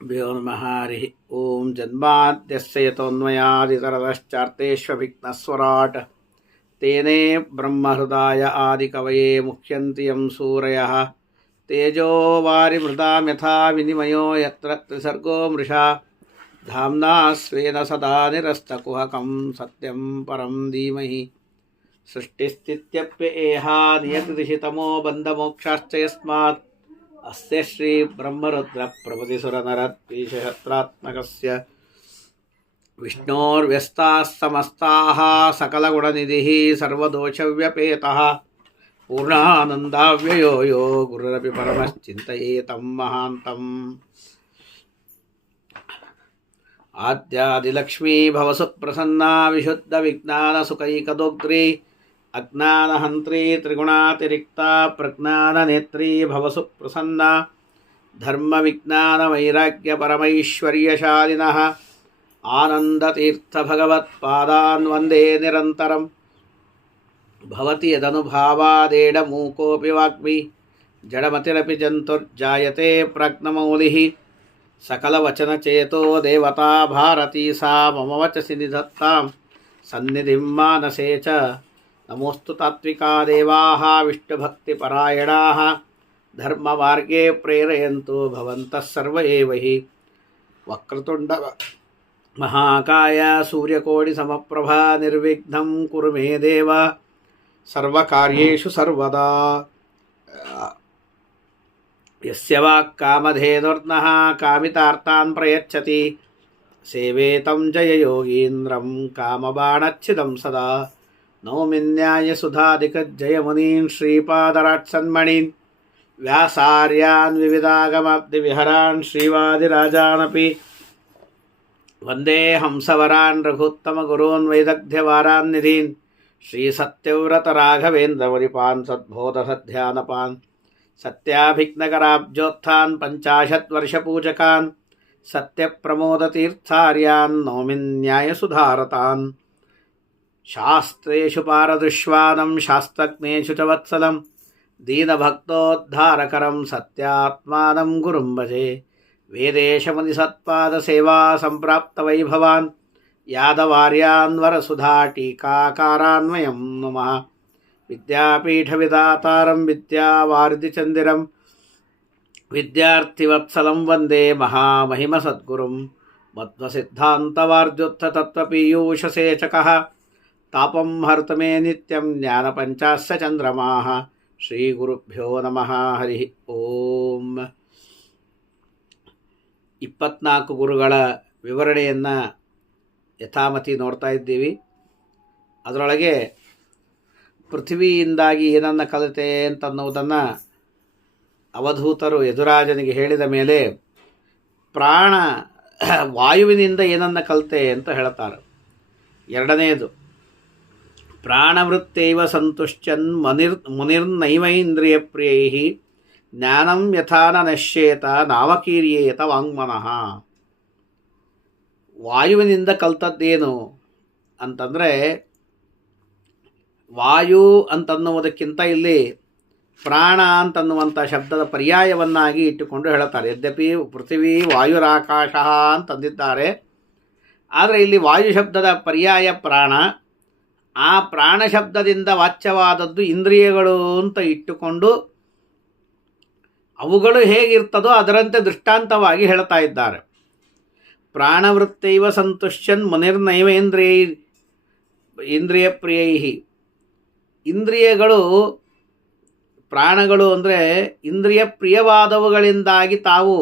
ಭ್ಯೋ ನಮಃ ಹರಿಃ ಓಂ ಜನ್ಮಾದ್ಯಸ್ಯ ಯತೋನ್ಮಯಾದಿತರತಶ್ಚಾರ್ಥೇಷ್ವವಿಘ್ನಸ್ವರಾಟ್ ತೇನೇ ಬ್ರಹ್ಮಹೃದಾಯ ಆದಿಕವಯೇ ಮುಹ್ಯಂತಿ ಯಂ ಸೂರಯಃ ತೇಜೋ ವಾರಿಮೃತಾಂ ಯಥಾ ವಿನಿಮಯೋ ಯತ್ರ ತ್ರಿಸರ್ಗೋ ಮೃಷಾ ಧಾಮ್ನಾ ಸ್ವೇನ ಸದಾ ನಿರಸ್ತಕುಹಕಂ ಸತ್ಯಂ ಪರಂ ಧೀಮಹಿ ಸೃಷ್ಟಿಸ್ಥಿತ್ಯಪ್ಯಯೇಹಾ ನಿಯತಿದಿಶಿತಮೋ ಬಂಧಮೋಕ್ಷಾಶ್ಚ ಯಸ್ಮಾತ್ ಅಸ್ಯ ಶ್ರೀ ಬ್ರಹ್ಮರುದ್ರ ಪ್ರಭೃತಿಸುರನರದ್ವಿಷಹಸ್ರಾತ್ಮಕಸ್ಯ ವಿಷ್ಣೋರ್ವ್ಯಸ್ತಾಃ ಸಮಸ್ತಾಃ ಸಕಲಗುಣನಿಧಿಃ ಸರ್ವದೋಷವ್ಯಪೇತಃ ಪೂರ್ಣಾನಂದಾವ್ಯಯೋ ಯೋ ಗುರುರಪಿ ಪರಮಶ್ಚಿಂತಯೇತಂ ಮಹಾಂತಂ ಆದ್ಯಾದಿಲಕ್ಷ್ಮೀ ಭವಸು ಪ್ರಸನ್ನಾ ವಿಶುದ್ಧ ವಿಜ್ಞಾನಸುಖೈಕದೋಗ್ರಿ ಅಜ್ಞಾನಹಂತ್ರಿ ತ್ರಿಗುಣಾತಿರಿಕ್ತ ಪ್ರಜ್ಞಾನನೇತ್ರಿ ಭವಸು ಪ್ರಸನ್ನ ಧರ್ಮವಿಜ್ಞಾನವೈರಾಗ್ಯ ಪರಮೈಶ್ವರ್ಯಶಾಲಿನಃ ಆನಂದತೀರ್ಥಭಗವತ್ಪಾದಾನ್ ವಂದೇ ನಿರಂತರಂ ಭವತಿ ಯದನುಭಾವಾದೇಡಮೂಕೋಪಿ ವಾಗ್ಮಿ ಜಡಮತಿರಪಿ ಜಂತುರ್ಜಾಯತೆ ಪ್ರಾಜ್ಞಮೌಲಿಃ ಸಕಲವಚನಚೇತೋ ದೇವತಾ ಭಾರತೀ ಸಾ ಮಮ ವಚಸಿ ನಿಧತ್ತಾಂ ಸನ್ನಿಧಿಂ ಮಾನಸೇ ಚ ನಮೋಸ್ತು ತಾತ್ವಿಕಾ ದೇವಾಃ ವಿಷ್ಣುಭಕ್ತಿಪರಾಯಣಾಃ ಧರ್ಮಮಾರ್ಗೇ ಪ್ರೇರಯಂತು ಭವಂತಃ ಸರ್ವ ಏವ ಹಿ ವಕ್ರತುಂಡ ಮಹಾಕಾಯ ಸೂರ್ಯಕೋಟಿಸಮಪ್ರಭಾ ನಿರ್ವಿಘ್ನಂ ಕುರು ಮೇ ದೇವ ಸರ್ವಕಾರ್ಯೇಷು ಸರ್ವದಾ ಯಸ್ಯ ವಾಕ್ಕಾಮಧೇನುರ್ನಃ ಕಾಮಿತಾರ್ಥಾನ್ ಪ್ರಯಚ್ಛತಿ ಸೇವೇತಂ ಜಯಯೋಗೀಂದ್ರಂ ಕಾಮಬಾಣಚ್ಛಿದಂ ಸದಾ ನೌಮಿನ್ಯಾಯಸುಧಾಧಿಕಜ್ಜಯಮುನೀನ್ ಶ್ರೀಪಾದರಾಟ್ಸನ್ಮಣೀನ್ ವ್ಯಾಸಾರ್ಯಾನ್ ವಿವಿಧಾಗಮಾಬ್ಧಿವಿಹರಾನ್ ಶ್ರೀವಾದಿರಾಜಾನಪಿ ವಂದೇ ಹಂಸವರಾನ್ ರಘುತ್ತಮಗುರೂನ್ ವೈದಗ್ಧ್ಯವಾರಾನ್ ನಿಧೀನ್ ಶ್ರೀಸತ್ಯವ್ರತರಾಘವೇಂದ್ರವರಿಪಾನ್ ಸದ್ಬೋಧಸಧ್ಯಾನಪಾನ್ ಸತ್ಯಾಭಿಘ್ನಕರಾಬ್ಜೋತ್ಥಾನ್ ಪಂಚಾಶತ್ವರ್ಷಪೂಜಕಾನ್ ಸತ್ಯಪ್ರಮೋದತೀರ್ಥಾರ್ಯಾನ್ ನೌಮಿನ್ಯಾಯಸುಧಾರತಾನ್ ಶಾಸ್ತ್ರೇಷು ಪಾರದೃಶ್ವಾನಂ ಶಾಸ್ತ್ರಜ್ಞೇಷು ಚ ವತ್ಸಲಂ ದೀನಭಕ್ತೋದ್ಧಾರಕರಂ ಸತ್ಯಾತ್ಮಾನಂ ಗುರುಂ ಭಜೆ ವೇದೇಶಮುನಿಸತ್ಪಾದಸೇವಾ ಸಂಪ್ರಾಪ್ತವೈಭವಾನ್ ಯಾದವಾರ್ಯಾನ್ವರಸುಧಾ ಟೀಕಾಕಾರಾನ್ವಯಂ ನಮಃ ವಿದ್ಯಾಪೀಠವಿದಾತಾರಂ ವಿದ್ಯಾವಾರಿಧಿಚಂದಿರಂ ವಿದ್ಯಾರ್ಥಿವತ್ಸಲಂ ವಂದೇ ಮಹಾಮಹಿಮಸದ್ಗುರುಂ ಮಧ್ವಸಿದ್ಧಾಂತವಾರ್ಜುತ್ತತತ್ವಪೀಯೂಷಸೇಚಕಃ ತಾಪಂ ಹರ್ತು ಮೇ ನಿತ್ಯಂ ಜ್ಞಾನಪಂಚಾಸ್ಯ ಚಂದ್ರಮಾಃ ಶ್ರೀಗುರುಭ್ಯೋ ನಮಃ ಹರಿ ಓಂ. 24 ಗುರುಗಳ ವಿವರಣೆಯನ್ನು ಯಥಾಮತಿ ನೋಡ್ತಾ ಇದ್ದೀವಿ. ಅದರೊಳಗೆ ಪೃಥ್ವಿಯಿಂದಾಗಿ ಏನನ್ನು ಕಲಿತೆ ಅಂತನ್ನುವುದನ್ನು ಅವಧೂತರು ಯದುರಾಜನಿಗೆ ಹೇಳಿದ ಮೇಲೆ ಪ್ರಾಣ ವಾಯುವಿನಿಂದ ಏನನ್ನು ಕಲಿತೆ ಅಂತ ಹೇಳ್ತಾರೆ. ಎರಡನೆಯದು ಪ್ರಾಣವೃತ್ತೈವ ಸಂತುಷ್ಟ್ಯನ್ ಮುನಿರ್ನೈವೇಂದ್ರಿಯ ಪ್ರಿಯೈ ಜ್ಞಾನಂ ಯಥಾ ನ ನಶ್ಯೇತ ನಾವಕೀರ್ಯೇತ ವಾಂಗ್ಮನಃ. ವಾಯುವಿನಿಂದ ಕಲ್ತದ್ದೇನು ಅಂತಂದರೆ, ವಾಯು ಅಂತನ್ನುವುದಕ್ಕಿಂತ ಇಲ್ಲಿ ಪ್ರಾಣ ಅಂತನ್ನುವಂಥ ಶಬ್ದದ ಪರ್ಯಾಯವನ್ನಾಗಿ ಇಟ್ಟುಕೊಂಡು ಹೇಳುತ್ತಾರೆ. ಯದ್ಯಪಿ ಪೃಥ್ವಿ ವಾಯುರಾಕಾಶ ಅಂತಂದಿದ್ದಾರೆ, ಆದರೆ ಇಲ್ಲಿ ವಾಯು ಶಬ್ದದ ಪರ್ಯಾಯ ಪ್ರಾಣ. ಆ ಪ್ರಾಣ ಶಬ್ದದಿಂದ ವಾಚ್ಯವಾದದ್ದು ಇಂದ್ರಿಯಗಳು ಅಂತ ಇಟ್ಟುಕೊಂಡು ಅವುಗಳು ಹೇಗಿರ್ತದೋ ಅದರಂತೆ ದೃಷ್ಟಾಂತವಾಗಿ ಹೇಳ್ತಾ ಇದ್ದಾರೆ. ಪ್ರಾಣವೃತ್ತೈವ ಸಂತುಷ್ಯನ್ ಇಂದ್ರಿಯ ಪ್ರಿಯೈ. ಇಂದ್ರಿಯಗಳು, ಪ್ರಾಣಗಳು ಅಂದರೆ ಇಂದ್ರಿಯ ಪ್ರಿಯವಾದವುಗಳಿಂದಾಗಿ ತಾವು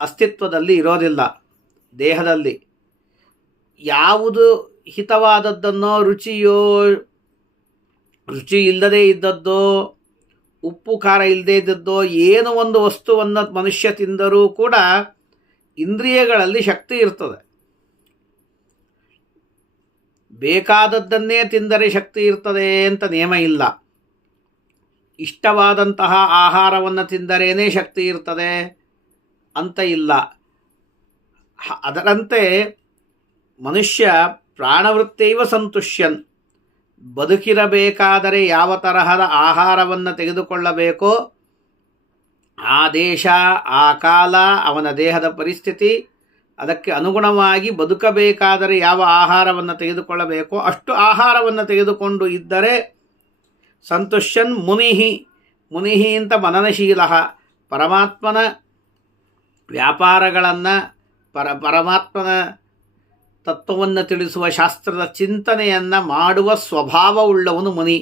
ಅಸ್ತಿತ್ವದಲ್ಲಿ ಇರೋದಿಲ್ಲ. ದೇಹದಲ್ಲಿ ಯಾವುದು ಹಿತವಾದದ್ದನ್ನೋ, ರುಚಿ ಇಲ್ಲದೇ ಇದ್ದದ್ದೋ, ಉಪ್ಪು ಖಾರ ಇಲ್ಲದೇ ಇದ್ದದ್ದೋ ಏನು ಒಂದು ವಸ್ತುವನ್ನು ಮನುಷ್ಯ ತಿಂದರೂ ಕೂಡ ಇಂದ್ರಿಯಗಳಲ್ಲಿ ಶಕ್ತಿ ಇರ್ತದೆ. ಬೇಕಾದದ್ದನ್ನೇ ತಿಂದರೆ ಶಕ್ತಿ ಇರ್ತದೆ ಅಂತ ನಿಯಮ ಇಲ್ಲ. ಇಷ್ಟವಾದಂತಹ ಆಹಾರವನ್ನು ತಿಂದರೇನೇ ಶಕ್ತಿ ಇರ್ತದೆ ಅಂತ ಇಲ್ಲ. ಅದರಂತೆ ಮನುಷ್ಯ ಪ್ರಾಣವೃತ್ತೈವ ಸಂತುಷ್ಯನ್, ಬದುಕಿರಬೇಕಾದರೆ ಯಾವ ತರಹದ ಆಹಾರವನ್ನು ತೆಗೆದುಕೊಳ್ಳಬೇಕೋ ಆ ದೇಶ, ಆ ಕಾಲ, ಅವನ ದೇಹದ ಪರಿಸ್ಥಿತಿ, ಅದಕ್ಕೆ ಅನುಗುಣವಾಗಿ ಬದುಕಬೇಕಾದರೆ ಯಾವ ಆಹಾರವನ್ನು ತೆಗೆದುಕೊಳ್ಳಬೇಕೋ ಅಷ್ಟು ಆಹಾರವನ್ನು ತೆಗೆದುಕೊಂಡು ಇದ್ದರೆ ಸಂತುಷ್ಯನ್ ಮುನಿಹಿ. ಮುನಿಹಿ ಅಂತ ಮನನಶೀಲ, ಪರಮಾತ್ಮನ ವ್ಯಾಪಾರಗಳನ್ನು ಪರಮಾತ್ಮನ ತತ್ವವನ್ನು ತಿಳಿಸುವ ಶಾಸ್ತ್ರದ ಚಿಂತನೆಯನ್ನು ಮಾಡುವ ಸ್ವಭಾವವುಳ್ಳವನು ಮುನಿ.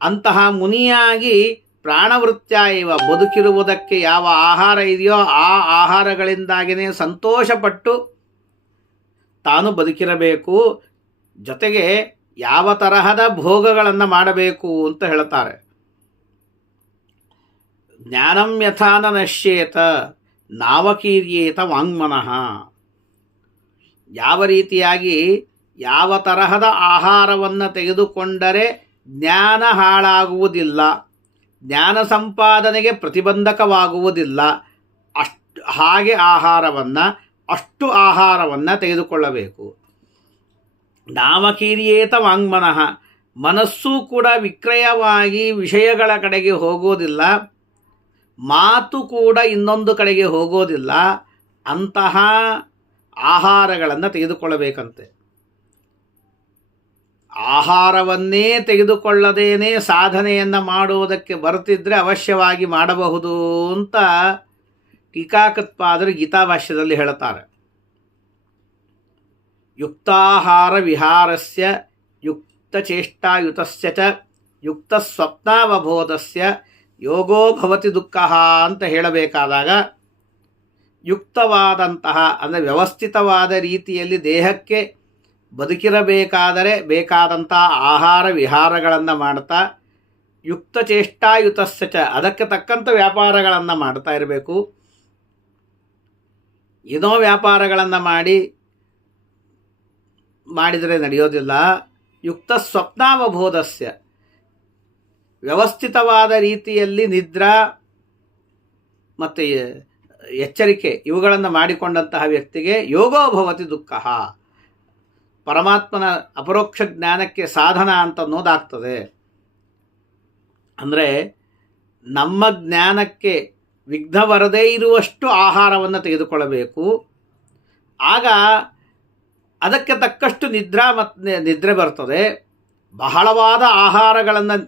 ಅಂತಹ ಮುನಿಯಾಗಿ ಪ್ರಾಣವೃತ್ಯ ಇವ, ಬದುಕಿರುವುದಕ್ಕೆ ಯಾವ ಆಹಾರ ಇದೆಯೋ ಆ ಆಹಾರಗಳಿಂದಾಗಿಯೇ ಸಂತೋಷಪಟ್ಟು ತಾನು ಬದುಕಿರಬೇಕು. ಜೊತೆಗೆ ಯಾವ ತರಹದ ಭೋಗಗಳನ್ನು ಮಾಡಬೇಕು ಅಂತ ಹೇಳ್ತಾರೆ. ಜ್ಞಾನಂ ಯಥಾನ ನಶ್ಯೇತ ನಾವಕೀರ್ಯೇತ ವಾಂಗ್ಮನಃ. ಯಾವ ರೀತಿಯಾಗಿ ಯಾವ ತರಹದ ಆಹಾರವನ್ನು ತೆಗೆದುಕೊಂಡರೆ ಜ್ಞಾನ ಹಾಳಾಗುವುದಿಲ್ಲ, ಜ್ಞಾನ ಸಂಪಾದನೆಗೆ ಪ್ರತಿಬಂಧಕವಾಗುವುದಿಲ್ಲ, ಹಾಗೆ ಅಷ್ಟು ಆಹಾರವನ್ನು ತೆಗೆದುಕೊಳ್ಳಬೇಕು. ನಾಮಕೀರ್ಯೇತ ವಾಂಗ್ಮನಃ. ಮನಸ್ಸೂ ಕೂಡ ವಿಕ್ರಯವಾಗಿ ವಿಷಯಗಳ ಕಡೆಗೆ ಹೋಗೋದಿಲ್ಲ, ಮಾತು ಕೂಡ ಇನ್ನೊಂದು ಕಡೆಗೆ ಹೋಗೋದಿಲ್ಲ. ಅಂತಹ ಆಹಾರಗಳನ್ನು ತೆಗೆದುಕೊಳ್ಳಬೇಕಂತೆ. ಆಹಾರವನ್ನೇ ತೆಗೆದುಕೊಳ್ಳದೇನೆ ಸಾಧನೆಯನ್ನು ಮಾಡುವುದಕ್ಕೆ ಬರ್ತಿದ್ರೆ ಅವಶ್ಯವಾಗಿ ಮಾಡಬಹುದು ಅಂತ ಟೀಕಾಕೃತ್ಪಾದರು ಗೀತಾಭಾಷ್ಯದಲ್ಲಿ ಹೇಳುತ್ತಾರೆ. ಯುಕ್ತಾಹಾರ ವಿಹಾರಸ್ಯ ಯುಕ್ತಚೇಷ್ಟಾಯುತಸ್ಯ ಚ ಯುಕ್ತ ಸ್ವಪ್ನಾವಬೋಧಸ್ಯ ಯೋಗೋ ಭವತಿ ದುಃಖ ಅಂತ ಹೇಳಬೇಕಾದಾಗ, ಯುಕ್ತವಾದಂತಹ ಅಂದರೆ ವ್ಯವಸ್ಥಿತವಾದ ರೀತಿಯಲ್ಲಿ ದೇಹಕ್ಕೆ ಬದುಕಿರಬೇಕಾದರೆ ಬೇಕಾದಂತಹ ಆಹಾರ ವಿಹಾರಗಳನ್ನು ಮಾಡ್ತಾ, ಯುಕ್ತ ಚೇಷ್ಟಾಯುತಸ್ಯ ಚ ಅದಕ್ಕೆ ತಕ್ಕಂಥ ವ್ಯಾಪಾರಗಳನ್ನು ಮಾಡ್ತಾ ಇರಬೇಕು. ಏನೋ ವ್ಯಾಪಾರಗಳನ್ನು ಮಾಡಿದರೆ ನಡೆಯೋದಿಲ್ಲ. ಯುಕ್ತ ಸ್ವಪ್ನಾವಬೋಧಸ್ಯ ವ್ಯವಸ್ಥಿತವಾದ ರೀತಿಯಲ್ಲಿ ನಿದ್ರಾ ಮತ್ತು ಎಚ್ಚರಿಕೆ ಇವುಗಳನ್ನು ಮಾಡಿಕೊಂಡಂತಹ ವ್ಯಕ್ತಿಗೆ ಯೋಗೋ ಭವತಿ ದುಃಖ, ಪರಮಾತ್ಮನ ಅಪರೋಕ್ಷ ಜ್ಞಾನಕ್ಕೆ ಸಾಧನ ಅಂತ ಅನ್ನೋದಾಗ್ತದೆ. ಅಂದರೆ ನಮ್ಮ ಜ್ಞಾನಕ್ಕೆ ವಿಘ್ನ ಬರದೇ ಇರುವಷ್ಟು ಆಹಾರವನ್ನು ತೆಗೆದುಕೊಳ್ಳಬೇಕು. ಆಗ ಅದಕ್ಕೆ ತಕ್ಕಷ್ಟು ನಿದ್ರೆ ಬರ್ತದೆ. ಬಹಳವಾದ ಆಹಾರಗಳನ್ನು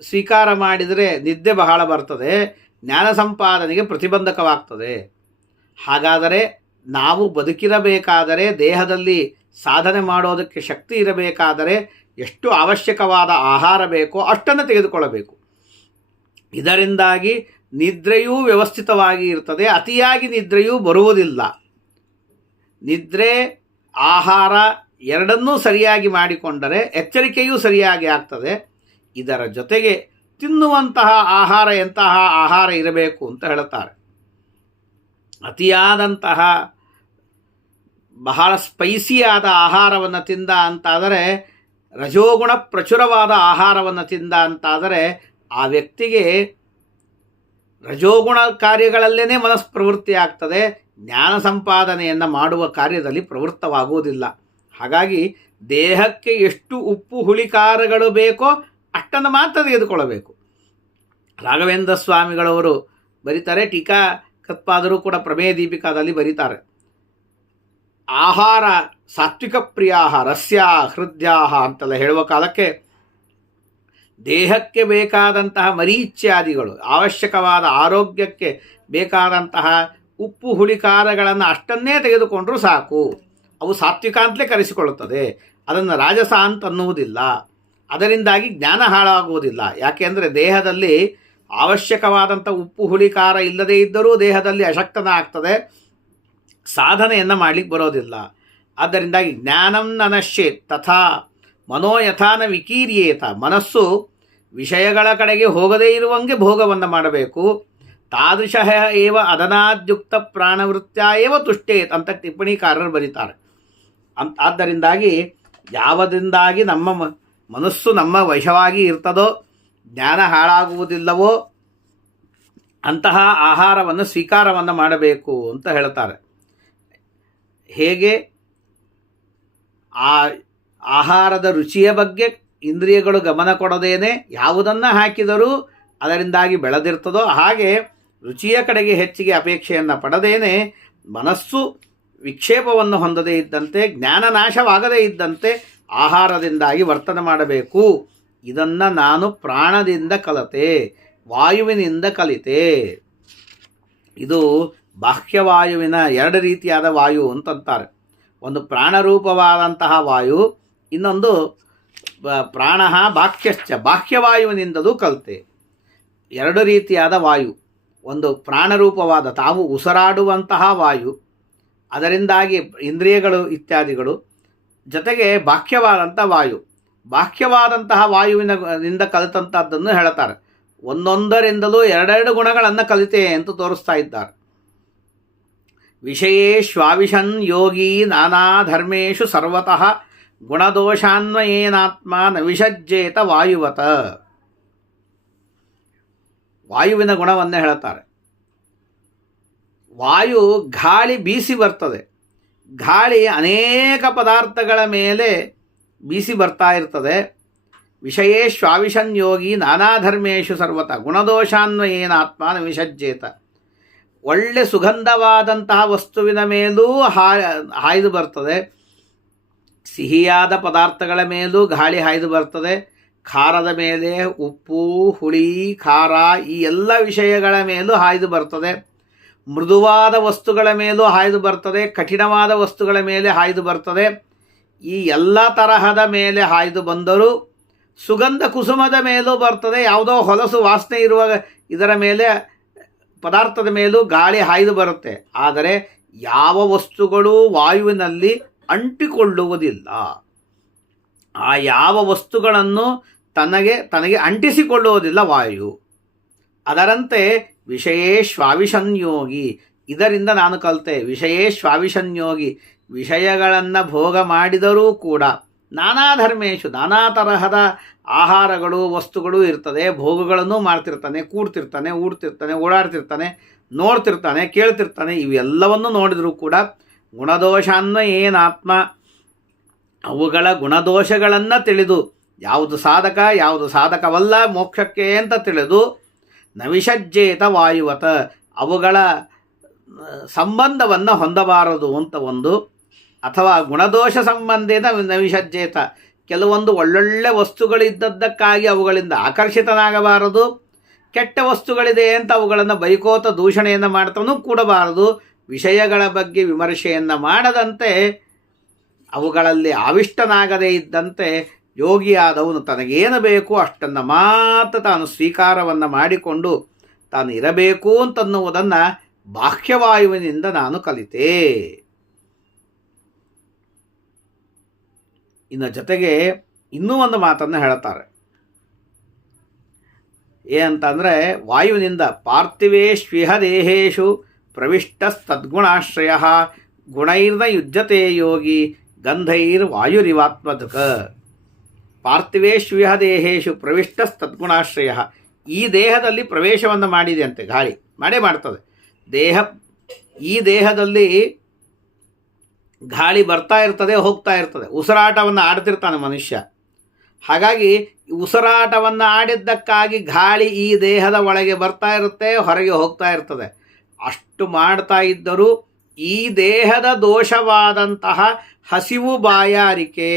ಸ್ವೀಕಾರ ಮಾಡಿದರೆ ನಿದ್ದೆ ಬಹಳ ಬರ್ತದೆ, ಜ್ಞಾನ ಸಂಪಾದನೆಗೆ ಪ್ರತಿಬಂಧಕವಾಗ್ತದೆ. ಹಾಗಾದರೆ ನಾವು ಬದುಕಿರಬೇಕಾದರೆ, ದೇಹದಲ್ಲಿ ಸಾಧನೆ ಮಾಡೋದಕ್ಕೆ ಶಕ್ತಿ ಇರಬೇಕಾದರೆ ಎಷ್ಟು ಅವಶ್ಯಕವಾದ ಆಹಾರ ಬೇಕೋ ಅಷ್ಟನ್ನು ತೆಗೆದುಕೊಳ್ಳಬೇಕು. ಇದರಿಂದಾಗಿ ನಿದ್ರೆಯೂ ವ್ಯವಸ್ಥಿತವಾಗಿ ಇರ್ತದೆ, ಅತಿಯಾಗಿ ನಿದ್ರೆಯೂ ಬರುವುದಿಲ್ಲ. ನಿದ್ರೆ ಆಹಾರ ಎರಡನ್ನೂ ಸರಿಯಾಗಿ ಮಾಡಿಕೊಂಡರೆ ಎಚ್ಚರಿಕೆಯೂ ಸರಿಯಾಗಿ ಆಗ್ತದೆ. ಇದರ ಜೊತೆಗೆ ತಿನ್ನುವಂತಹ ಆಹಾರ ಎಂತಹ ಆಹಾರ ಇರಬೇಕು ಅಂತ ಹೇಳುತ್ತಾರೆ. ಅತಿಯಾದಂತಹ ಬಹಳ ಸ್ಪೈಸಿಯಾದ ಆಹಾರವನ್ನು ತಿಂದ ಅಂತಾದರೆ, ರಜೋಗುಣ ಪ್ರಚುರವಾದ ಆಹಾರವನ್ನು ತಿಂದ ಅಂತಾದರೆ ಆ ವ್ಯಕ್ತಿಗೆ ರಜೋಗುಣ ಕಾರ್ಯಗಳಲ್ಲೇ ಮನಸ್ಸು ಪ್ರವೃತ್ತಿ ಆಗ್ತದೆ, ಜ್ಞಾನ ಸಂಪಾದನೆಯನ್ನು ಮಾಡುವ ಕಾರ್ಯದಲ್ಲಿ ಪ್ರವೃತ್ತವಾಗುವುದಿಲ್ಲ. ಹಾಗಾಗಿ ದೇಹಕ್ಕೆ ಎಷ್ಟು ಉಪ್ಪು ಹುಳಿಕಾರಗಳು ಬೇಕೋ ಅಷ್ಟನ್ನು ಮಾತ್ರ ತೆಗೆದುಕೊಳ್ಳಬೇಕು. ರಾಘವೇಂದ್ರ ಸ್ವಾಮಿಗಳವರು ಬರೀತಾರೆ, ಟೀಕಾಕೃತ್ಪಾದರು ಕೂಡ ಪ್ರಮೇಯ ದೀಪಿಕಾದಲ್ಲಿ ಬರೀತಾರೆ, ಆಹಾರ ಸಾತ್ವಿಕ ಪ್ರಿಯಾಹ ರಸ್ಯ ಹೃದಯಾಹ ಅಂತೆಲ್ಲ ಹೇಳುವ ಕಾಲಕ್ಕೆ ದೇಹಕ್ಕೆ ಬೇಕಾದಂತಹ ಮರೀಚ್ಯಾದಿಗಳು, ಅವಶ್ಯಕವಾದ ಆರೋಗ್ಯಕ್ಕೆ ಬೇಕಾದಂತಹ ಉಪ್ಪು ಹುಳಿಕಾರಗಳನ್ನು ಅಷ್ಟನ್ನೇ ತೆಗೆದುಕೊಂಡರೂ ಸಾಕು. ಅವು ಸಾತ್ವಿಕ ಅಂತಲೇ ಕರೆಸಿಕೊಳ್ಳುತ್ತದೆ, ಅದನ್ನು ರಾಜಸ ಅಂತ ಅನ್ನುವುದಿಲ್ಲ. ಅದರಿಂದಾಗಿ ಜ್ಞಾನ ಹಾಳಾಗುವುದಿಲ್ಲ. ಯಾಕೆಂದರೆ ದೇಹದಲ್ಲಿ ಅವಶ್ಯಕವಾದಂಥ ಉಪ್ಪು ಹುಳಿಕಾರ ಇಲ್ಲದೇ ಇದ್ದರೂ ದೇಹದಲ್ಲಿ ಅಶಕ್ತನ ಆಗ್ತದೆ, ಸಾಧನೆಯನ್ನು ಮಾಡಲಿಕ್ಕೆ ಬರೋದಿಲ್ಲ. ಆದ್ದರಿಂದಾಗಿ ಜ್ಞಾನಂ ನಶ್ಯೇತ್ ತಥಾ ಮನೋ ಯಥಾನ ವಿಕೀರ್ಯೇತ. ಮನಸ್ಸು ವಿಷಯಗಳ ಕಡೆಗೆ ಹೋಗದೇ ಇರುವಂಗೆ ಭೋಗವನ್ನು ಮಾಡಬೇಕು. ತಾದೃಶಃ ಏವ ಅದನಾದ್ಯುಕ್ತ ಪ್ರಾಣವೃತ್ಯ ಏವ ತುಷ್ಟೇತ್ ಅಂತ ಟಿಪ್ಪಣಿಕಾರರು ಬರೀತಾರೆ. ಆದ್ದರಿಂದಾಗಿ ಯಾವುದರಿಂದಾಗಿ ನಮ್ಮ ಮನಸ್ಸು ನಮ್ಮ ವಶವಾಗಿ ಇರ್ತದೋ, ಜ್ಞಾನ ಹಾಳಾಗುವುದಿಲ್ಲವೋ ಅಂತಹ ಆಹಾರವನ್ನು ಸ್ವೀಕಾರವನ್ನು ಮಾಡಬೇಕು ಅಂತ ಹೇಳ್ತಾರೆ. ಹೇಗೆ ಆ ಆಹಾರದ ರುಚಿಯ ಬಗ್ಗೆ ಇಂದ್ರಿಯಗಳು ಗಮನ ಕೊಡದೇನೆ ಯಾವುದನ್ನು ಹಾಕಿದರೂ ಅದರಿಂದಾಗಿ ಬೆಳೆದಿರ್ತದೋ ಹಾಗೆ ರುಚಿಯ ಕಡೆಗೆ ಹೆಚ್ಚಿಗೆ ಅಪೇಕ್ಷೆಯನ್ನು ಪಡದೇನೆ ಮನಸ್ಸು ವಿಕ್ಷೇಪವನ್ನು ಹೊಂದದೇ ಇದ್ದಂತೆ ಜ್ಞಾನ ನಾಶವಾಗದೇ ಇದ್ದಂತೆ ಆಹಾರದಿಂದಾಗಿ ವರ್ತನೆ ಮಾಡಬೇಕು. ಇದನ್ನು ನಾನು ಪ್ರಾಣದಿಂದ ಕಲಿತೆ, ವಾಯುವಿನಿಂದ ಕಲಿತೆ. ಇದು ಬಾಹ್ಯವಾಯುವಿನ ಎರಡು ರೀತಿಯಾದ ವಾಯು ಅಂತಂತಾರೆ. ಒಂದು ಪ್ರಾಣರೂಪವಾದಂತಹ ವಾಯು, ಇನ್ನೊಂದು ಪ್ರಾಣ ಬಾಹ್ಯಶ್ಚ, ಬಾಹ್ಯವಾಯುವಿನಿಂದಲೂ ಕಲಿತೆ. ಎರಡು ರೀತಿಯಾದ ವಾಯು. ಒಂದು ಪ್ರಾಣರೂಪವಾದ ತಾವು ಉಸಿರಾಡುವಂತಹ ವಾಯು, ಅದರಿಂದಾಗಿ ಇಂದ್ರಿಯಗಳು ಇತ್ಯಾದಿಗಳು, ಜೊತೆಗೆ ಬಾಹ್ಯವಾದಂಥ ವಾಯು. ಬಾಹ್ಯವಾದಂತಹ ವಾಯುವಿನಿಂದ ಕಲಿತಂಥದ್ದನ್ನು ಹೇಳ್ತಾರೆ. ಒಂದೊಂದರಿಂದಲೂ ಎರಡೆರಡು ಗುಣಗಳನ್ನು ಕಲಿತೆ ಅಂತ ತೋರಿಸ್ತಾ ಇದ್ದಾರೆ. ವಿಷಯೇಶ್ವಾವಿಶನ್ ಯೋಗಿ ನಾನಾ ಧರ್ಮೇಶು ಸರ್ವತಃ ಗುಣದೋಷಾನ್ವಯೇನಾತ್ಮ ನ ವಿಷಜ್ಜೇತ ವಾಯುವತ. ವಾಯುವಿನ ಗುಣವನ್ನೇ ಹೇಳ್ತಾರೆ. ವಾಯು ಗಾಳಿ ಬೀಸಿ ಬರ್ತದೆ. ಗಾಳಿ ಅನೇಕ ಪದಾರ್ಥಗಳ ಮೇಲೆ ಬೀಸಿ ಬರ್ತಾ ಇರ್ತದೆ. ವಿಷಯೇಶ್ವಾವಿಶನ್ ಯೋಗಿ ನಾನಾ ಧರ್ಮೇಶು ಸರ್ವತಃ ಗುಣದೋಷಾನ್ವಯೇನಾತ್ಮ ನ ವಿಷಜ್ಜೇತ. ಒಳ್ಳೆ ಸುಗಂಧವಾದಂತಹ ವಸ್ತುವಿನ ಮೇಲೂ ಹಾಯ್ದು ಬರ್ತದೆ. ಸಿಹಿಯಾದ ಪದಾರ್ಥಗಳ ಮೇಲೂ ಗಾಳಿ ಹಾಯ್ದು ಬರ್ತದೆ. ಖಾರದ ಮೇಲೆ ಉಪ್ಪು, ಹುಳಿ, ಖಾರ ಈ ಎಲ್ಲ ವಿಷಯಗಳ ಮೇಲೂ ಹಾಯ್ದು ಬರ್ತದೆ. ಮೃದುವಾದ ವಸ್ತುಗಳ ಮೇಲೂ ಹಾಯ್ದು ಬರ್ತದೆ. ಕಠಿಣವಾದ ವಸ್ತುಗಳ ಮೇಲೆ ಹಾಯ್ದು ಬರ್ತದೆ. ಈ ಎಲ್ಲ ತರಹದ ಮೇಲೆ ಹಾಯ್ದು ಬಂದರೂ ಸುಗಂಧ ಕುಸುಮದ ಮೇಲೂ ಬರ್ತದೆ. ಯಾವುದೋ ಹೊಲಸು ವಾಸನೆ ಇರುವ ಇದರ ಮೇಲೆ, ಪದಾರ್ಥದ ಮೇಲೂ ಗಾಳಿ ಹಾಯ್ದು ಬರುತ್ತೆ. ಆದರೆ ಯಾವ ವಸ್ತುಗಳು ವಾಯುವಿನಲ್ಲಿ ಅಂಟಿಕೊಳ್ಳುವುದಿಲ್ಲ. ಆ ಯಾವ ವಸ್ತುಗಳನ್ನು ತನಗೆ ಅಂಟಿಸಿಕೊಳ್ಳುವುದಿಲ್ಲ ವಾಯು. ಅದರಂತೆ ವಿಷಯೇಶ್ವಾವಿಶನ್ಯೋಗಿ, ಇದರಿಂದ ನಾನು ಕಲಿತೆ. ವಿಷಯೇಶ್ವಾವಿಶನ್ಯೋಗಿ, ವಿಷಯಗಳನ್ನು ಭೋಗ ಮಾಡಿದರೂ ಕೂಡ ನಾನಾ ಧರ್ಮೇಶು, ನಾನಾ ತರಹದ ಆಹಾರಗಳು ವಸ್ತುಗಳು ಇರ್ತದೆ. ಭೋಗಗಳನ್ನು ಮಾಡ್ತಿರ್ತಾನೆ, ಕೂಡ್ತಿರ್ತಾನೆ, ಊಡ್ತಿರ್ತಾನೆ, ಓಡಾಡ್ತಿರ್ತಾನೆ, ನೋಡ್ತಿರ್ತಾನೆ, ಕೇಳ್ತಿರ್ತಾನೆ. ಇವೆಲ್ಲವನ್ನು ನೋಡಿದರೂ ಕೂಡ ಗುಣದೋಷಾನ್ವಯೇನಾತ್ಮ, ಅವುಗಳ ಗುಣದೋಷಗಳನ್ನು ತಿಳಿದು ಯಾವುದು ಸಾಧಕ ಯಾವುದು ಸಾಧಕವಲ್ಲ ಮೋಕ್ಷಕ್ಕೆ ಅಂತ ತಿಳಿದು ನವಿಷಜ್ಜೇತ ವಾಯುವತ, ಅವುಗಳ ಸಂಬಂಧವನ್ನು ಹೊಂದಬಾರದು ಅಂತ ಒಂದು. ಅಥವಾ ಗುಣದೋಷ ಸಂಬಂಧಿತ ನವಿಷಜ್ಜೇತ, ಕೆಲವೊಂದು ಒಳ್ಳೊಳ್ಳೆ ವಸ್ತುಗಳಿದ್ದದ್ದಕ್ಕಾಗಿ ಅವುಗಳಿಂದ ಆಕರ್ಷಿತನಾಗಬಾರದು. ಕೆಟ್ಟ ವಸ್ತುಗಳಿದೆ ಅಂತ ಅವುಗಳನ್ನು ಬೈಕೋತ ದೂಷಣೆಯನ್ನು ಮಾಡ್ತಾನೂ ಕೂಡಬಾರದು. ವಿಷಯಗಳ ಬಗ್ಗೆ ವಿಮರ್ಶೆಯನ್ನು ಮಾಡದಂತೆ, ಅವುಗಳಲ್ಲಿ ಆವಿಷ್ಟನಾಗದೇ ಇದ್ದಂತೆ ಯೋಗಿಯಾದವನು ತನಗೇನು ಬೇಕು ಅಷ್ಟನ್ನು ಮಾತ್ರ ತಾನು ಸ್ವೀಕಾರವನ್ನು ಮಾಡಿಕೊಂಡು ತಾನು ಇರಬೇಕು ಅಂತನ್ನುವುದನ್ನು ಬಾಹ್ಯವಾಯುವಿನಿಂದ ನಾನು ಕಲಿತೆ. ಇನ್ನು ಜೊತೆಗೆ ಇನ್ನೂ ಒಂದು ಮಾತನ್ನು ಹೇಳ್ತಾರೆ. ಏನಂತಂದರೆ, ವಾಯುವಿನಿಂದ ಪಾರ್ಥಿವೇಶ್ವಿಹ ದೇಹೇಶು ಪ್ರವಿಷ್ಟಸ್ತದ್ಗುಣಾಶ್ರಯ ಗುಣೈರ್ನ ಯುಜ್ಯತೆ ಯೋಗಿ ಗಂಧೈರ್ ವಾಯುರಿವಾತ್ಮಧುಕ. ಪಾರ್ಥಿವೇಶ್ವಿಹ ದೇಹೇಶು ಪ್ರವಿಷ್ಟಸ್ತದ್ಗುಣಾಶ್ರಯ, ಈ ದೇಹದಲ್ಲಿ ಪ್ರವೇಶವನ್ನು ಮಾಡಿದೆ ಅಂತೆ ಗಾಳಿ, ಮಾಡೇ ಮಾಡ್ತದೆ. ಈ ದೇಹದಲ್ಲಿ ಗಾಳಿ ಬರ್ತಾ ಇರ್ತದೆ, ಹೋಗ್ತಾ ಇರ್ತದೆ. ಉಸಿರಾಟವನ್ನು ಆಡ್ತಿರ್ತಾನೆ ಮನುಷ್ಯ. ಹಾಗಾಗಿ ಉಸಿರಾಟವನ್ನು ಆಡಿದ್ದಕ್ಕಾಗಿ ಗಾಳಿ ಈ ದೇಹದ ಒಳಗೆ ಬರ್ತಾ ಇರುತ್ತೆ, ಹೊರಗೆ ಹೋಗ್ತಾ ಇರ್ತದೆ. ಅಷ್ಟು ಮಾಡ್ತಾ ಇದ್ದರೂ ಈ ದೇಹದ ದೋಷವಾದಂತಹ ಹಸಿವು, ಬಾಯಾರಿಕೆ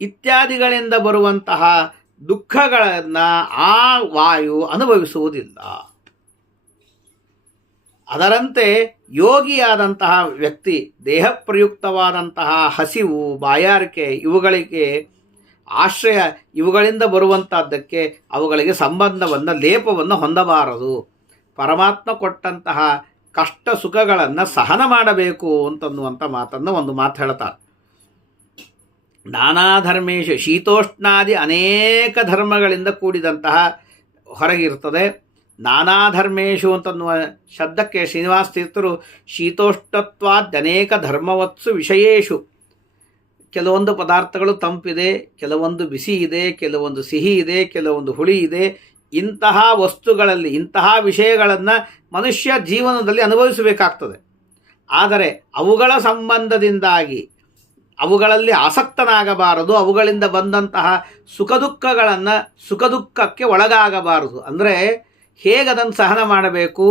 ಇತ್ಯಾದಿಗಳಿಂದ ಬರುವಂತಹ ದುಃಖಗಳನ್ನು ಆ ವಾಯು ಅನುಭವಿಸುವುದಿಲ್ಲ. ಅದರಂತೆ ಯೋಗಿಯಾದಂತಹ ವ್ಯಕ್ತಿ ದೇಹಪ್ರಯುಕ್ತವಾದಂತಹ ಹಸಿವು, ಬಾಯಾರಿಕೆ ಇವುಗಳಿಗೆ ಆಶ್ರಯ, ಇವುಗಳಿಂದ ಬರುವಂಥದ್ದಕ್ಕೆ ಅವುಗಳಿಗೆ ಸಂಬಂಧವನ್ನು, ಲೇಪವನ್ನು ಹೊಂದಬಾರದು. ಪರಮಾತ್ಮ ಕೊಟ್ಟಂತಹ ಕಷ್ಟ ಸುಖಗಳನ್ನು ಸಹನ ಮಾಡಬೇಕು ಅಂತನ್ನುವಂಥ ಮಾತನ್ನು ಒಂದು ಮಾತು ಹೇಳ್ತಾರೆ. ನಾನಾ ಧರ್ಮೇಶು, ಶೀತೋಷ್ಣಾದಿ ಅನೇಕ ಧರ್ಮಗಳಿಂದ ಕೂಡಿದಂತಹ ಹೊರಗಿರ್ತದೆ. ನಾನಾ ಧರ್ಮೇಶು ಅಂತನ್ನುವ ಶಬ್ದಕ್ಕೆ ಶ್ರೀನಿವಾಸ ತೀರ್ಥರು ಶೀತೋಷ್ಣತ್ವಾದ್ಯನೇಕ ಧರ್ಮವತ್ಸು ವಿಷಯೇಶು, ಕೆಲವೊಂದು ಪದಾರ್ಥಗಳು ತಂಪಿದೆ, ಕೆಲವೊಂದು ಬಿಸಿ ಇದೆ, ಕೆಲವೊಂದು ಸಿಹಿ ಇದೆ, ಕೆಲವೊಂದು ಹುಳಿ ಇದೆ. ಇಂತಹ ವಸ್ತುಗಳಲ್ಲಿ, ಇಂತಹ ವಿಷಯಗಳನ್ನು ಮನುಷ್ಯ ಜೀವನದಲ್ಲಿ ಅನುಭವಿಸಬೇಕಾಗ್ತದೆ. ಆದರೆ ಅವುಗಳ ಸಂಬಂಧದಿಂದಾಗಿ ಅವುಗಳಲ್ಲಿ ಆಸಕ್ತನಾಗಬಾರದು, ಅವುಗಳಿಂದ ಬಂದಂತಹ ಸುಖ ದುಃಖಕ್ಕೆ ಒಳಗಾಗಬಾರದು. ಅಂದರೆ ಹೇಗೆ ಅದನ್ನು ಸಹನ ಮಾಡಬೇಕು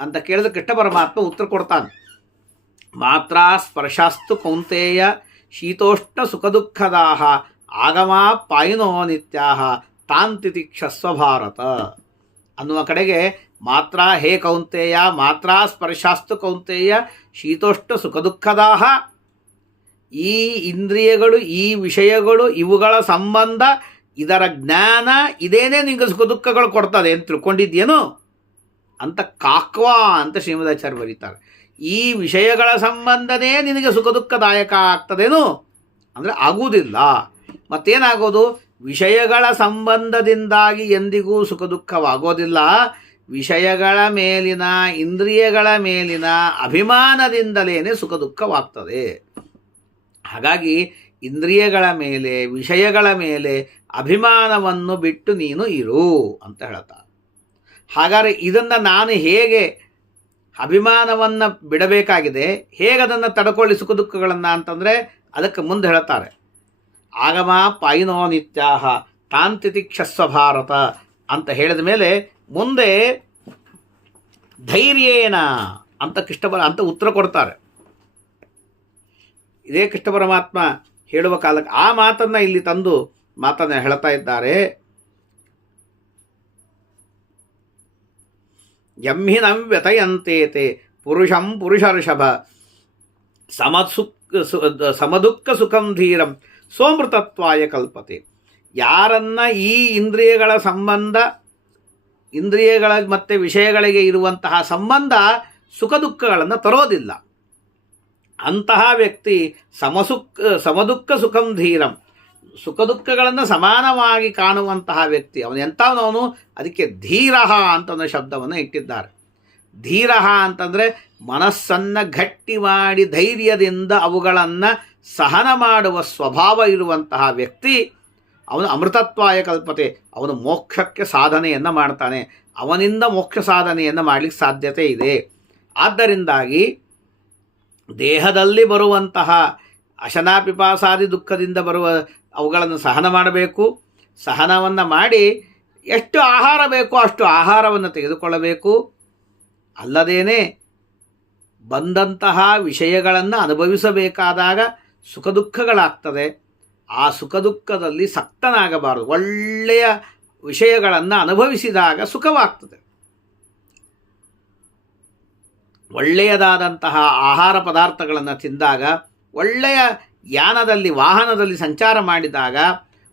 ಅಂತ ಕೇಳಿದ್ರೆ ಕೃಷ್ಣ ಪರಮಾತ್ಮ ಉತ್ತರ ಕೊಡ್ತಾನೆ. ಮಾತ್ರ ಸ್ಪರ್ಶಾಸ್ತು ಕೌಂತೆಯ ಶೀತೋಷ್ಣ ಸುಖ ದುಃಖದಾಹ ಆಗಮ ಪಾಯಿನೋ ನಿತ್ಯಾಹ ತಾಂತಿತಿಕ್ಷಸ್ವ ಭಾರತ ಅನ್ನುವ ಕಡೆಗೆ ಮಾತ್ರ ಹೇ ಕೌಂತೆಯ ಮಾತ್ರ ಸ್ಪರ್ಶಾಸ್ತು ಕೌಂತೆಯ ಶೀತೋಷ್ಣ ಸುಖ ದುಃಖದಾಹ, ಈ ಇಂದ್ರಿಯಗಳು, ಈ ವಿಷಯಗಳು, ಇವುಗಳ ಸಂಬಂಧ, ಇದರ ಜ್ಞಾನ ಇದೇನೇ ನಿಮಗೆ ಸುಖ ದುಃಖಗಳು ಕೊಡ್ತದೆ ಅಂತ ತಿಳ್ಕೊಂಡಿದ್ಯೇನು ಅಂತ ಕಾಕ್ವಾ ಅಂತ ಶ್ರೀಮದಾಚಾರ್ಯ ಬರೀತಾರೆ. ಈ ವಿಷಯಗಳ ಸಂಬಂಧನೇ ನಿನಗೆ ಸುಖ ದುಃಖದಾಯಕ ಆಗ್ತದೇನು ಅಂದರೆ ಆಗುವುದಿಲ್ಲ. ಮತ್ತೇನಾಗೋದು? ವಿಷಯಗಳ ಸಂಬಂಧದಿಂದಾಗಿ ಎಂದಿಗೂ ಸುಖ ದುಃಖವಾಗೋದಿಲ್ಲ. ವಿಷಯಗಳ ಮೇಲಿನ, ಇಂದ್ರಿಯಗಳ ಮೇಲಿನ ಅಭಿಮಾನದಿಂದಲೇ ಸುಖ ದುಃಖವಾಗ್ತದೆ. ಹಾಗಾಗಿ ಇಂದ್ರಿಯಗಳ ಮೇಲೆ, ವಿಷಯಗಳ ಮೇಲೆ ಅಭಿಮಾನವನ್ನು ಬಿಟ್ಟು ನೀನು ಇರು ಅಂತ ಹೇಳ್ತಾರೆ. ಹಾಗಾದರೆ ಇದನ್ನು ನಾನು ಹೇಗೆ ಅಭಿಮಾನವನ್ನು ಬಿಡಬೇಕಾಗಿದೆ, ಹೇಗೆ ಅದನ್ನು ತಡ್ಕೊಳ್ಳಿ ಸುಖ ದುಃಖಗಳನ್ನು ಅಂತಂದರೆ ಅದಕ್ಕೆ ಮುಂದೆ ಹೇಳ್ತಾರೆ. ಆಗಮ ಪಾಯಿನೋ ನಿತ್ಯಾಹ ತಾಂತಿತಿಕ್ಷಸ್ವ ಭಾರತ ಅಂತ ಹೇಳಿದ ಮೇಲೆ ಮುಂದೆ ಧೈರ್ಯೇನ ಅಂತ ಅಂತ ಉತ್ತರ ಕೊಡ್ತಾರೆ. ಇದೇ ಕೃಷ್ಣ ಪರಮಾತ್ಮ ಹೇಳುವ ಕಾಲಕ್ಕೆ ಆ ಮಾತನ್ನು ಇಲ್ಲಿ ತಂದು ಮಾತನ್ನು ಹೇಳ್ತಾ ಇದ್ದಾರೆ. ಯಮ್ಹಿನಂ ವ್ಯತಯಂತೇತೆ ಪುರುಷಂ ಪುರುಷರ್ಷಭ ಸಮದುಃಖ ಸುಖಂ ಧೀರಂ ಸೋಮೃತತ್ವಾಯ ಕಲ್ಪತೆ. ಯಾರನ್ನ ಈ ಇಂದ್ರಿಯಗಳ ಸಂಬಂಧ, ಇಂದ್ರಿಯಗಳ ಮತ್ತು ವಿಷಯಗಳಿಗೆ ಇರುವಂತಹ ಸಂಬಂಧ ಸುಖ ದುಃಖಗಳನ್ನು ತರೋದಿಲ್ಲ, ಅಂತಹ ವ್ಯಕ್ತಿ ಸಮದುಃಖ ಸುಖಂ ಧೀರಂ, ಸುಖ ದುಃಖಗಳನ್ನು ಸಮಾನವಾಗಿ ಕಾಣುವಂತಹ ವ್ಯಕ್ತಿ ಅವನು ಎಂಥವನವನು? ಅದಕ್ಕೆ ಧೀರಃ ಅಂತ ಶಬ್ದವನ್ನು ಇಟ್ಟಿದ್ದಾರೆ. ಧೀರಃ ಅಂತಂದರೆ ಮನಸ್ಸನ್ನು ಗಟ್ಟಿ ಮಾಡಿ ಧೈರ್ಯದಿಂದ ಅವುಗಳನ್ನು ಸಹನ ಮಾಡುವ ಸ್ವಭಾವ ಇರುವಂತಹ ವ್ಯಕ್ತಿ ಅವನು ಅಮೃತತ್ವಾಯ ಕಲ್ಪತೆ. ಅವನು ಮೋಕ್ಷಕ್ಕೆ ಸಾಧನೆಯನ್ನು ಮಾಡ್ತಾನೆ, ಅವನಿಂದ ಮೋಕ್ಷ ಸಾಧನೆಯನ್ನು ಮಾಡಲಿಕ್ಕೆ ಸಾಧ್ಯತೆ ಇದೆ. ಆದ್ದರಿಂದಾಗಿ ದೇಹದಲ್ಲಿ ಬರುವಂತಹ ಅಶನಾಪಿಪಾಸಾದಿ ದುಃಖದಿಂದ ಬರುವ ಅವುಗಳನ್ನು ಸಹನ ಮಾಡಬೇಕು. ಸಹನವನ್ನು ಮಾಡಿ ಎಷ್ಟು ಆಹಾರ ಬೇಕೋ ಅಷ್ಟು ಆಹಾರವನ್ನು ತೆಗೆದುಕೊಳ್ಳಬೇಕು. ಅಲ್ಲದೇನೆ ಬಂದಂತಹ ವಿಷಯಗಳನ್ನು ಅನುಭವಿಸಬೇಕಾದಾಗ ಸುಖ ದುಃಖಗಳಾಗ್ತದೆ. ಆ ಸುಖ ದುಃಖದಲ್ಲಿ ಸಕ್ತನಾಗಬಾರದು. ಒಳ್ಳೆಯ ವಿಷಯಗಳನ್ನು ಅನುಭವಿಸಿದಾಗ ಸುಖವಾಗ್ತದೆ. ಒಳ್ಳೆಯದಾದಂತಹ ಆಹಾರ ಪದಾರ್ಥಗಳನ್ನು ತಿಂದಾಗ, ಒಳ್ಳೆಯ ಯಾನದಲ್ಲಿ, ವಾಹನದಲ್ಲಿ ಸಂಚಾರ ಮಾಡಿದಾಗ,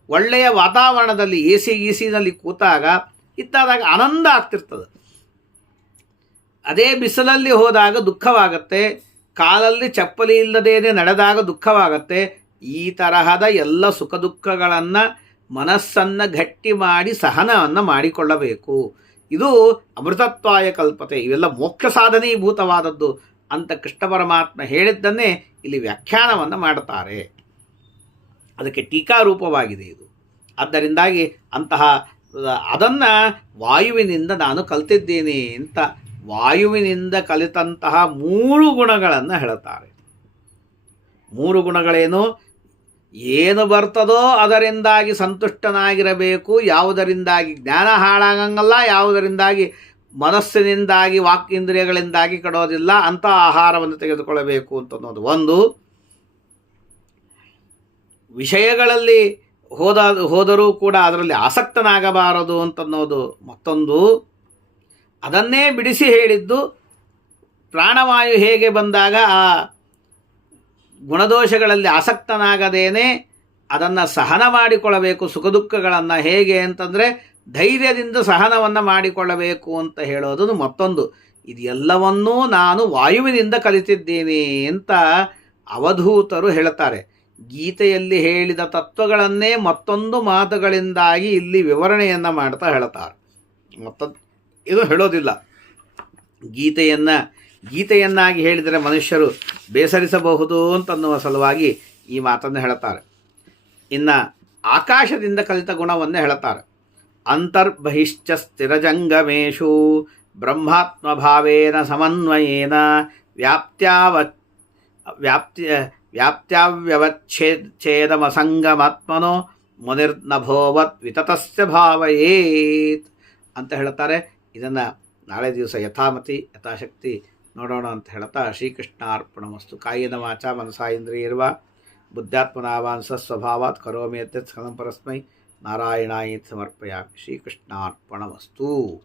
ಒಳ್ಳೆಯ ವಾತಾವರಣದಲ್ಲಿ ಎಸಿನಲ್ಲಿ ಕೂತಾಗ ಇತ್ತಾದಾಗ ಆನಂದ ಆಗ್ತಿರ್ತದೆ. ಅದೇ ಬಿಸಿಲಲ್ಲಿ ಹೋದಾಗ ದುಃಖವಾಗತ್ತೆ, ಕಾಲಲ್ಲಿ ಚಪ್ಪಲಿ ಇಲ್ಲದೇನೆ ನಡೆದಾಗ ದುಃಖವಾಗತ್ತೆ. ಈ ತರಹದ ಎಲ್ಲ ಸುಖ ದುಃಖಗಳನ್ನು ಮನಸ್ಸನ್ನು ಗಟ್ಟಿ ಮಾಡಿ ಸಹನವನ್ನು ಮಾಡಿಕೊಳ್ಳಬೇಕು. ಇದು ಅಮೃತತ್ವಾಯ ಕಲ್ಪತೆ. ಇವೆಲ್ಲ ಮೋಕ್ಷ ಸಾಧನೀಭೂತವಾದದ್ದು ಅಂತ ಕೃಷ್ಣ ಪರಮಾತ್ಮ ಹೇಳಿದ್ದನ್ನೇ ಇಲ್ಲಿ ವ್ಯಾಖ್ಯಾನವನ್ನು ಮಾಡುತ್ತಾರೆ. ಅದಕ್ಕೆ ಟೀಕಾರೂಪವಾಗಿದೆ ಇದು. ಆದ್ದರಿಂದಾಗಿ ಅಂತಹ ಅದನ್ನು ವಾಯುವಿನಿಂದ ನಾನು ಕಲಿತಿದ್ದೇನೆ ಅಂತ ವಾಯುವಿನಿಂದ ಕಲಿತಂತಹ 3 ಗುಣಗಳನ್ನು ಹೇಳುತ್ತಾರೆ. 3 ಗುಣಗಳೇನು? ಏನು ಬರ್ತದೋ ಅದರಿಂದಾಗಿ ಸಂತುಷ್ಟನಾಗಿರಬೇಕು, ಯಾವುದರಿಂದಾಗಿ ಜ್ಞಾನ ಹಾಳಾಗಂಗಲ್ಲ, ಯಾವುದರಿಂದಾಗಿ ಮನಸ್ಸಿನಿಂದಾಗಿ ವಾಕ್ಯೇಂದ್ರಿಯಗಳಿಂದಾಗಿ ಕೆಡೋದಿಲ್ಲ ಅಂತ ಆಹಾರವನ್ನು ತೆಗೆದುಕೊಳ್ಳಬೇಕು ಅಂತನ್ನೋದು ಒಂದು. ವಿಷಯಗಳಲ್ಲಿ ಹೋದರೂ ಕೂಡ ಅದರಲ್ಲಿ ಆಸಕ್ತನಾಗಬಾರದು ಅಂತನ್ನೋದು ಮತ್ತೊಂದು. ಅದನ್ನೇ ಬಿಡಿಸಿ ಹೇಳಿದ್ದು ಪ್ರಾಣವಾಯು ಹೇಗೆ ಬಂದಾಗ ಆ ಗುಣದೋಷಗಳಲ್ಲಿ ಆಸಕ್ತನಾಗದೇನೆ ಅದನ್ನು ಸಹನ ಮಾಡಿಕೊಳ್ಳಬೇಕು. ಸುಖ ದುಃಖಗಳನ್ನು ಹೇಗೆ ಅಂತಂದರೆ ಧೈರ್ಯದಿಂದ ಸಹನವನ್ನು ಮಾಡಿಕೊಳ್ಳಬೇಕು ಅಂತ ಹೇಳೋದು ಮತ್ತೊಂದು. ಇದೆಲ್ಲವನ್ನೂ ನಾನು ವಾಯುವಿನಿಂದ ಕಲಿತಿದ್ದೇನೆ ಅಂತ ಅವಧೂತರು ಹೇಳುತ್ತಾರೆ. ಗೀತೆಯಲ್ಲಿ ಹೇಳಿದ ತತ್ವಗಳನ್ನೇ ಮತ್ತೊಂದು ಮಾತುಗಳಿಂದಾಗಿ ಇಲ್ಲಿ ವಿವರಣೆಯನ್ನು ಮಾಡ್ತಾ ಹೇಳ್ತಾರೆ. ಇದು ಹೇಳೋದಿಲ್ಲ. ಗೀತೆಯನ್ನಾಗಿ ಹೇಳಿದರೆ ಮನುಷ್ಯರು ಬೇಸರಿಸಬಹುದು ಅಂತನ್ನುವ ಸಲುವಾಗಿ ಈ ಮಾತನ್ನು ಹೇಳುತ್ತಾರೆ. ಇನ್ನು ಆಕಾಶದಿಂದ ಕಲಿತ ಗುಣವನ್ನು ಹೇಳುತ್ತಾರೆ. ಅಂತರ್ಬಹಿಶ್ಚ ಸ್ಥಿರಜಂಗಮೇಶು ಬ್ರಹ್ಮಾತ್ಮಭಾವೇನ ಸಮನ್ವಯೇನ ವ್ಯಾಪ್ತ್ಯಾವ್ಯವಚ್ಛೇದಮಸಂಗಮಾತ್ಮನೋ ಮುನಿರ್ನಭೋವತ್ ವಿತತಸ್ಯ ಭಾವಯೇತ್ ಅಂತ ಹೇಳ್ತಾರೆ. ಇದನ್ನು ನಾಳೆ ದಿವಸ ಯಥಾಮತಿ ಯಥಾಶಕ್ತಿ ನೋಡೋಣ ಅಂತ ಹೇಳ್ತಾ ಶ್ರೀಕೃಷ್ಣಾರ್ಪಣಮಸ್ತು. ಕಾಯೇನ ವಾಚಾ ಮನಸಾ ಇಂದ್ರಿಯೈರ್ವಾ ಬುದ್ಧ್ಯಾತ್ಮನಾವಾಂಸ ಸ್ವಭಾವಾತ್ ಕರೋಮಿ ಯತ್ ಸಕಲಂ ಪರಸ್ಮೈ ನಾರಾಯಣಾಯೇತಿ ಸಮರ್ಪಯಾಮಿ. ಶ್ರೀಕೃಷ್ಣಾರ್ಪಣಮಸ್ತು.